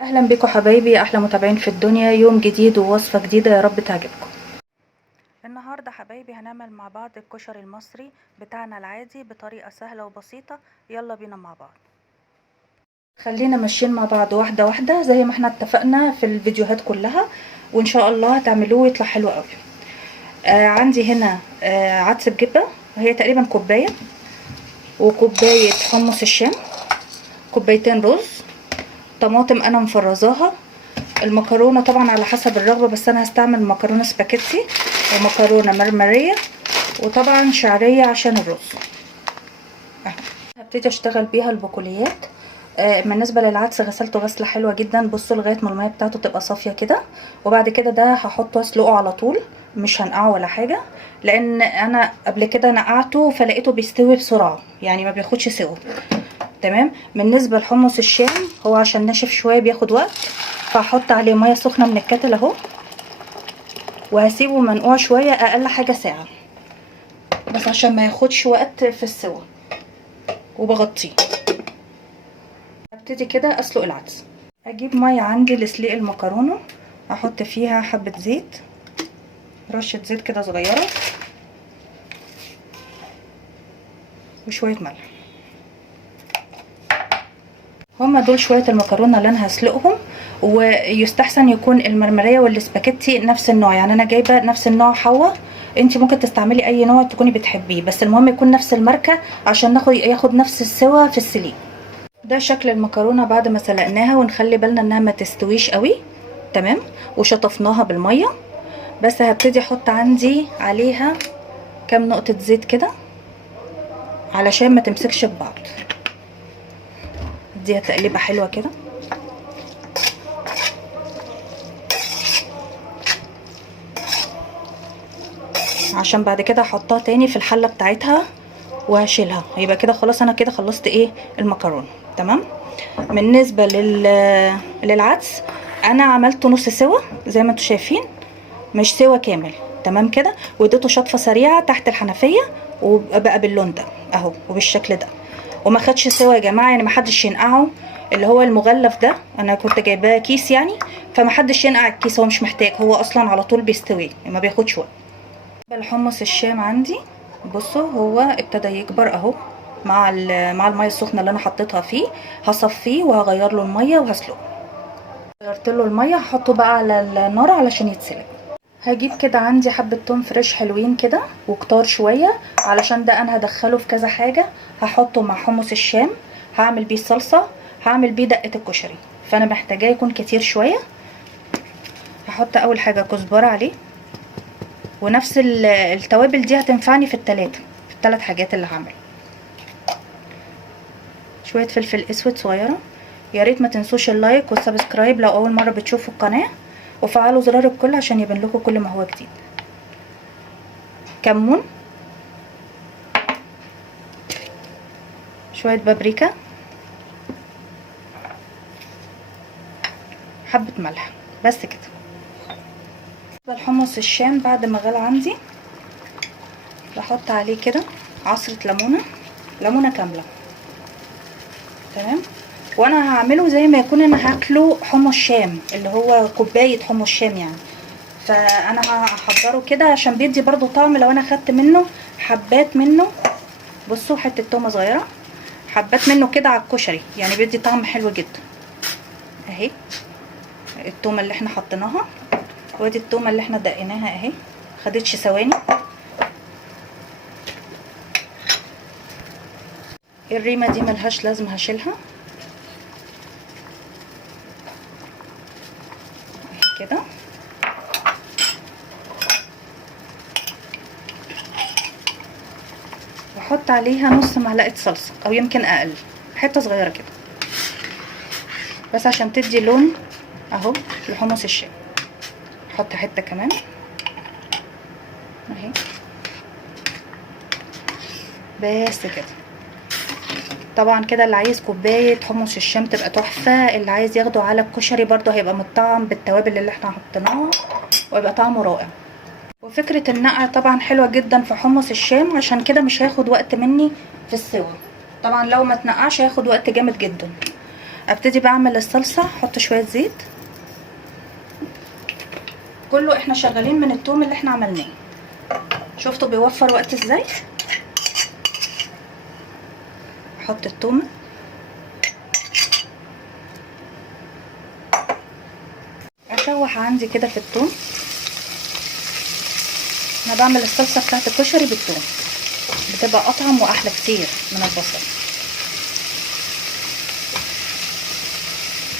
اهلا بكم حبايبي، احلى متابعين في الدنيا. يوم جديد ووصفة جديدة، يا رب تعجبكم. النهاردة حبايبي هنعمل مع بعض الكشري المصري بتاعنا العادي بطريقة سهلة وبسيطة. يلا بينا مع بعض. خلينا ماشيين مع بعض واحدة واحدة زي ما احنا اتفقنا في الفيديوهات كلها، وان شاء الله هتعملوه ويطلع حلو قوي. عندي هنا عدس بجبة، وهي تقريبا كوباية، وكوباية حمص الشام، كوبايتين رز، طماطم انا مفرزاها، المكرونه طبعا على حسب الرغبه، بس انا هستعمل مكرونه سباكيتي ومكرونه مرمريه، وطبعا شعريه عشان الرز. هبتدي اشتغل بيها البقوليات. بالنسبه للعدس غسلته غسله حلوه جدا، بصوا لغايه ما الميه بتاعته تبقى صافيه كده. وبعد كده ده هحطه اسلقه على طول، مش هنقعه ولا حاجه، لان انا قبل كده نقعته فلقيته بيستوي بسرعه، يعني ما بياخدش سوا. تمام. بالنسبه لحمص الشام، هو عشان ناشف شويه بياخد وقت، فهحط عليه ميه سخنه من الكاتل اهو، وهسيبه منقوع شويه، اقل حاجه ساعه، بس عشان ما ياخدش وقت في السوا، وبغطيه. هبتدي كده اسلق العدس. اجيب ميه عندي لسلق المكرونه، احط فيها حبه زيت، رشه زيت كده صغيره، وشويه ملح. هما دول شويه المكرونه اللي انا هسلقهم. ويستحسن يكون المرمريه والسباكيتي نفس النوع، يعني انا جايبه نفس النوع حوا. انت ممكن تستعملي اي نوع تكوني بتحبيه، بس المهم يكون نفس الماركه عشان ياخد نفس السوا في السليق. ده شكل المكرونه بعد ما سلقناها، ونخلي بالنا انها ما تستويش قوي. تمام. وشطفناها بالميه. بس هبتدي احط عندي عليها كام نقطه زيت كده علشان ما تمسكش ببعض. اديها تقليبه حلوه كده. عشان بعد كده احطها تاني في الحله بتاعتها وهشيلها، يبقى كده خلاص انا كده خلصت المكرونه. تمام. بالنسبه للعدس، انا عملته نص سوا زي ما انتم شايفين، مش سوا كامل. تمام كده. واديته شطفه سريعه تحت الحنفيه، وبقى باللون ده اهو وبالشكل ده. وما خدش سوا يا جماعه، يعني ما حدش ينقعه. اللي هو المغلف ده انا كنت جايباه كيس يعني، فما حدش ينقع الكيس، هو مش محتاج، هو اصلا على طول بيستوي، ما بياخدش وقت. الحمص الشام عندي، بصوا هو ابتدى يكبر اهو، مع الميه السخنه اللي انا حطيتها فيه. هصفيه وهغير له الميه وهسلقه. غيرت له الميه، هحطه بقى على النار علشان يتسلق. هجيب كده عندي حبه توم فريش حلوين كده وكتار شويه، علشان ده انا هدخله في كذا حاجه. هحطه مع حمص الشام، هعمل بيه الصلصه، هعمل بيه دقه الكشري، فانا محتاجاه يكون كتير شويه. هحط اول حاجه كزبره عليه، ونفس التوابل دي هتنفعني في الثلاث حاجات اللي هعمل. شويه فلفل اسود صغيره. يا ريت ما تنسوش اللايك والسبسكرايب لو اول مره بتشوفوا القناه، وفعلوا زرار الكل عشان يبان لكم كل ما هو جديد. كمون، شويه بابريكا، حبه ملح، بس كده. الحمص الشام بعد ما غلى عندي، بحط عليه كده عصره ليمونه كامله. تمام. وانا هعمله زي ما يكون انا هاكله حمص شام، اللي هو كوبايه حمص شام يعني. فانا هحضره كده عشان بيدي برضو طعم. لو انا خدت منه حبات منه، بصوا حته تومه صغيره، حبات منه كده على الكشري، يعني بيدي طعم حلو جدا. اهي التومه اللي احنا حطيناها، وادي التومه اللي احنا دقيناها اهي، خدتش ثواني. الريمه دي ملهاش لازمه، هشيلها اهي كده. واحط عليها نص معلقه صلصه او يمكن اقل، حته صغيره كده، بس عشان تدي لون اهو لحمص الشام. احط حته كمان اهي، بس كده. طبعا كده اللي عايز كوبايه حمص الشام تبقى تحفه، اللي عايز ياخده على الكشري برده هيبقى متطعم بالتوابل اللي احنا حطيناها، ويبقى طعمه رائع. وفكره النقع طبعا حلوه جدا في حمص الشام، عشان كده مش هياخد وقت مني في السوا. طبعا لو ما تنقعش هياخد وقت جامد جدا. ابتدي بقى اعمل الصلصه. احط شويه زيت. كله احنا شغالين من التوم اللي احنا عملناه. شفتوا بيوفر وقت ازاي. احط التوم، اشوح عندي كده في التوم. انا بعمل الصلصه بتاعت الكشري بالثوم، بتبقى اطعم واحلى كتير من البصل.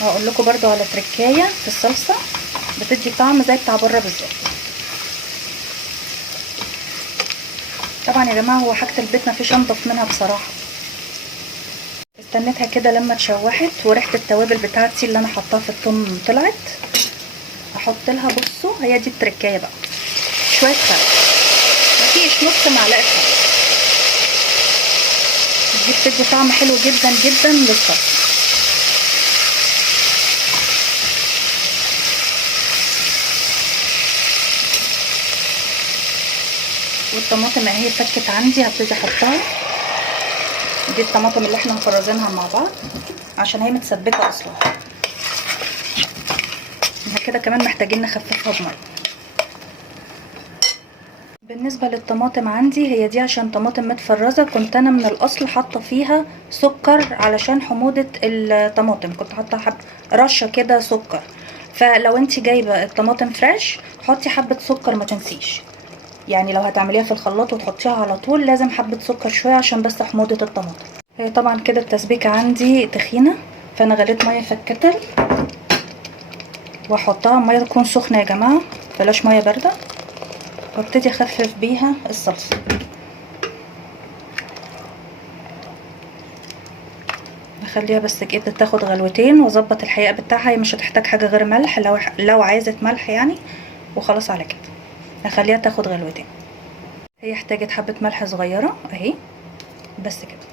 هقول لكم برضو على تركايه في الصلصه بتدي طعم زي بتاع بره بالظبط. طبعا يا جماعه هو حاجه البيت مفيش انضف منها بصراحه. استنيتها كده لما اتشوحت وريحه التوابل بتاعتي اللي انا حطاها في الثوم طلعت. احط لها، بصوا هي دي التركايه بقى، شويه خل، مفيش نص معلقه خل. دي بتدي طعم حلو جدا جدا للصلصه. والطماطم اهي فكت عندي، هبتدي احطها. دي الطماطم اللي احنا مفرزينها مع بعض عشان هي متسبكه اصلا. احنا كده كمان محتاجين نخففها بميه. بالنسبه للطماطم عندي، هي دي عشان طماطم متفرزه، كنت انا من الاصل حاطه فيها سكر علشان حموضه الطماطم، كنت حاطه رشه كده سكر. فلو انت جايبه الطماطم فريش حطي حبه سكر ما تنسيش. يعني لو هتعمليها في الخلاط وتحطيها على طول لازم حبه سكر شويه عشان بس حموضه الطماطم. هي طبعا كده التسبيكه عندي تخينه، فانا غليت ميه في الكتل واحطها. ميه تكون سخنه يا جماعه، بلاش ميه بارده. وابتدي اخفف بيها الصلصه. اخليها بس كده تاخد غلوتين واظبط الحقيقه بتاعها. هي مش هتحتاج حاجه غير ملح، لو عايزه ملح يعني، وخلاص على كده. اخليها تاخد غلوتين. هي احتاجت حبه ملح صغيره اهي، بس كده.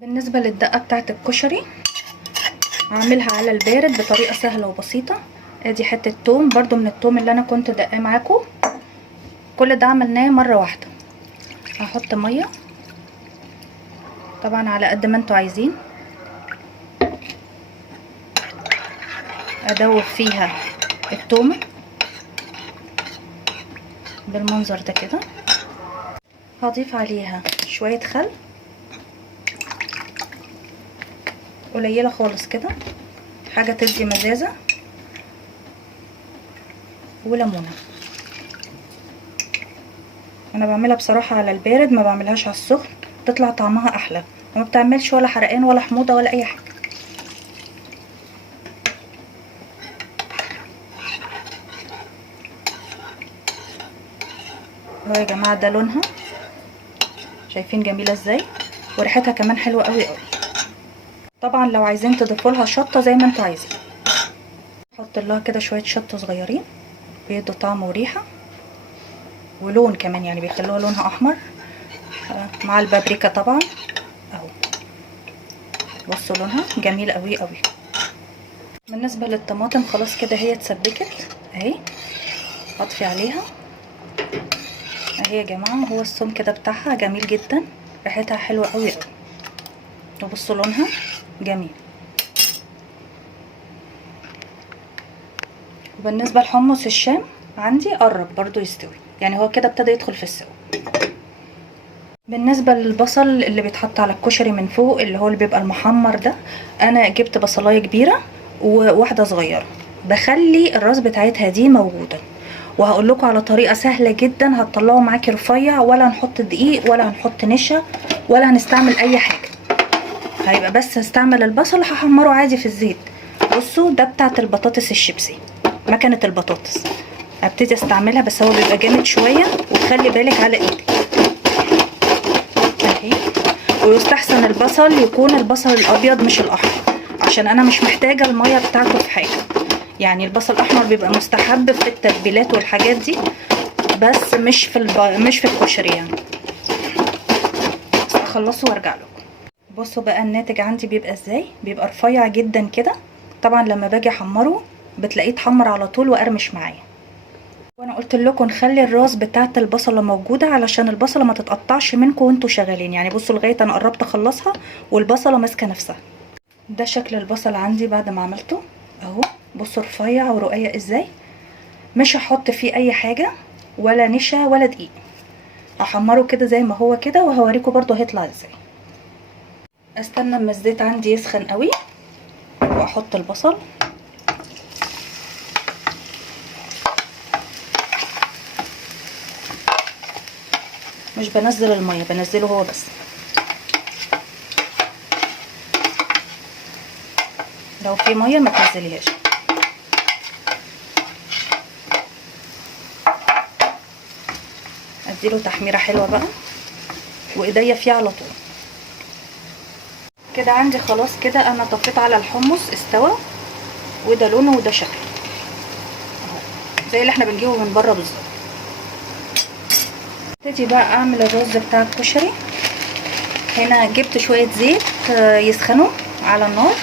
بالنسبه للدقه بتاعه الكشري هعملها على البارد بطريقه سهله وبسيطه. ادي حته توم برضو من التوم اللي انا كنت دقاه معاكم. كل ده عملناه مره واحده. هحط ميه طبعا على قد ما انتوا عايزين. ادوب فيها التوم بالمنظر ده كده. هضيف عليها شويه خل قليله خالص كده، حاجه تدي مزازه، وليمونه. انا بعملها بصراحه على البارد، ما بعملهاش على السخن، تطلع طعمها احلى وما بتعملش ولا حرقان ولا حموضه ولا اي حاجه. اهو يا جماعه ده لونها، شايفين جميله ازاي، وريحتها كمان حلوه قوي قوي. طبعا لو عايزين تضيفوا لها شطه زي ما انتوا عايزين، احط لها كده شويه شطه صغيرين بيدوا طعم وريحه ولون كمان، يعني بيخلوها لونها احمر مع البابريكا طبعا. اهو بصوا لونها جميل قوي قوي. بالنسبه للطماطم خلاص كده هي اتسبكت اهي. اطفي عليها اهي يا جماعه. هو الثوم كده بتاعها جميل جدا، ريحتها حلوه قوي قوي. وبصوا لونها جميل. وبالنسبه لحمص الشام عندي قرب برضو يستوي، يعني هو كده ابتدى يدخل في السوا. بالنسبه للبصل اللي بيتحط على الكشري من فوق اللي هو اللي بيبقى المحمر ده، انا جبت بصلايه كبيره وواحده صغيره، بخلي الراس بتاعتها دي موجوده. وهقول لكم على طريقه سهله جدا هتطلعوا معاكي رفيع، ولا هنحط دقيق ولا هنحط نشا ولا هنستعمل اي حاجه. هيبقى بس هستعمل البصل هحمره عادي في الزيت. بصوا ده بتاعت البطاطس الشيبسي، مكنه البطاطس. هبتدي استعملها بس هو بيبقى جامد شويه، وخلي بالك على ايدك اهي. ويستحسن البصل يكون البصل الابيض مش الاحمر، عشان انا مش محتاجه الميه بتاعته في حاجه. يعني البصل الاحمر بيبقى مستحب في التتبيلات والحاجات دي، بس مش في الكشري يعني. بس اخلصه وارجع لكم. بصوا بقى الناتج عندي بيبقى ازاي، بيبقى رفيع جدا كده. طبعا لما باجي احمره بتلاقيه اتحمر على طول وقرمش معايا. وانا قلت لكم نخلي الراس بتاعه البصله موجوده علشان البصله ما تتقطعش منكم وانتوا شغالين. يعني بصوا لغايه انا قربت اخلصها والبصله ماسكه نفسها. ده شكل البصل عندي بعد ما عملته اهو. بصوا رفيع ورقيق ازاي. مش هحط فيه اي حاجه ولا نشا ولا دقيق، هحمره كده زي ما هو كده، وهوريكم برضو هيطلع ازاي. استنى اما الزيت عندي يسخن قوي واحط البصل. مش بنزل الميه، بنزله هو بس. لو في ميه ما تنزليهاش. اديله تحميره حلوه بقى وايديا فيه على طول. كده عندي خلاص كده انا طفيت على الحمص، استوى وده لونه وده شكله اهو زي اللي احنا بنجيبه من بره بالظبط. ابتدي بقى اعمل الرز بتاع الكشري. هنا جبت شويه زيت يسخنوا على النار.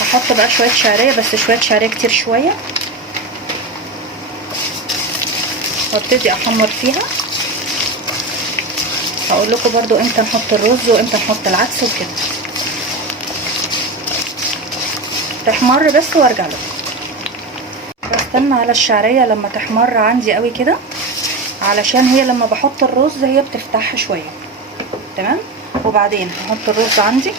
هحط بقى شويه شعريه، بس شويه شعريه كتير شويه، وابتدي احمر فيها. هقول لكم برضو امتى نحط الرز وامتى نحط العدس وكده. تحمر بس وارجع لكم. بستنى على الشعريه لما تحمر عندي قوي كده، علشان هي لما بحط الرز هي بتفتح شويه. تمام. وبعدين هحط الرز عندي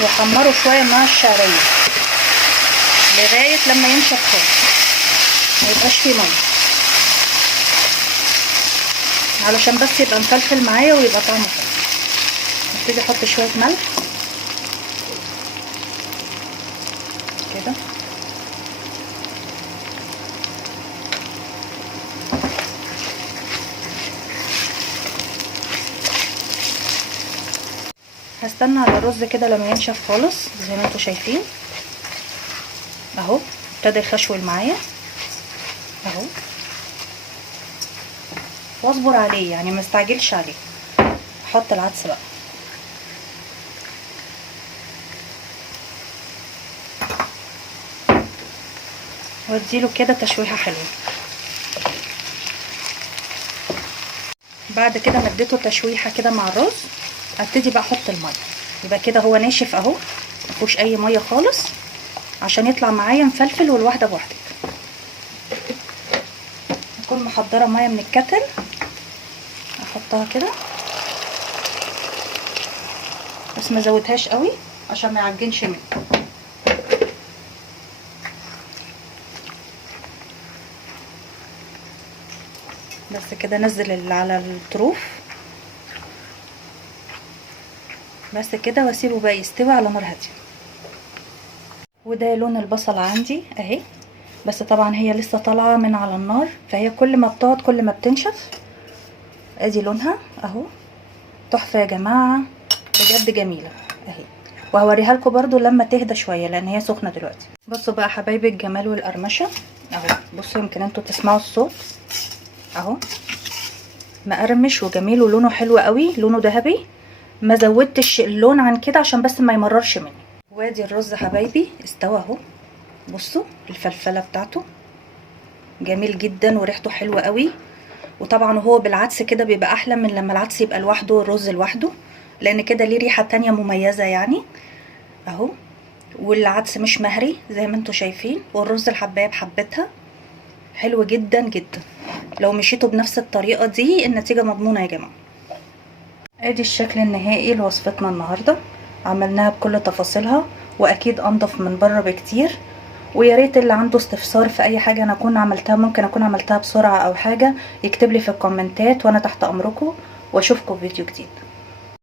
واحمره شويه مع الشعريه لغايه لما ينشف خالص، ما يبقاش فيه ميه، علشان بس يبقى مفلفل معايا ويبقى طعمه حلو. ابتدي احط شويه ملح كده. هستنى على الرز كده لما ينشف خالص زي ما انتوا شايفين اهو. ابتدى يخشول معايا اهو، واصبر عليه يعني ما استعجلش عليه. احط العدس بقى. واديله كده تشويحه حلوه. بعد كده ما اديته تشويحه كده مع الرز، ابتدي بقى احط الميه. يبقى كده هو ناشف اهو، مفيهوش اي ميه خالص، عشان يطلع معايا مفلفل والواحده بواحده. اكون محضره ميه من الكتل، احطها كده بس ما زودهاش قوي عشان ما يعجنش مني. بس كده نزل اللي على الطروف بس كده، واسيبه بقى يستوي على نار هاديه. وده لون البصل عندي اهي، بس طبعا هي لسه طالعه من على النار، فهي كل ما بتقعد كل ما بتنشف. ادي لونها اهو، تحفه يا جماعه، بجد جميله اهي. وهوريها لكم برده لما تهدى شويه لان هي سخنه دلوقتي. بصوا بقى حبايبي الجمال والقرمشه اهو. بصوا يمكن انتوا تسمعوا الصوت اهو، مقرمش وجميل ولونه حلو قوي، لونه ذهبي. ما زودتش اللون عن كده عشان بس ما يمررش مني. وادي الرز حبايبي استوى اهو. بصوا الفلفله بتاعته جميل جدا وريحته حلوه قوي. وطبعا هو بالعدس كده بيبقى احلى من لما العدس يبقى لوحده والرز لوحده، لان كده ليه ريحه تانية مميزه يعني اهو. والعدس مش مهري زي ما انتوا شايفين، والرز الحبايه بحبتها حلو جدا جدا. لو مشيتوا بنفس الطريقه دي النتيجه مضمونه يا جماعه. ادي الشكل النهائي لوصفتنا النهارده، عملناها بكل تفاصيلها واكيد انضف من بره بكتير. ويا ريت اللي عنده استفسار في اي حاجه انا اكون عملتها، ممكن اكون عملتها بسرعه او حاجه، يكتب لي في الكومنتات وانا تحت امركم. واشوفكم في فيديو جديد.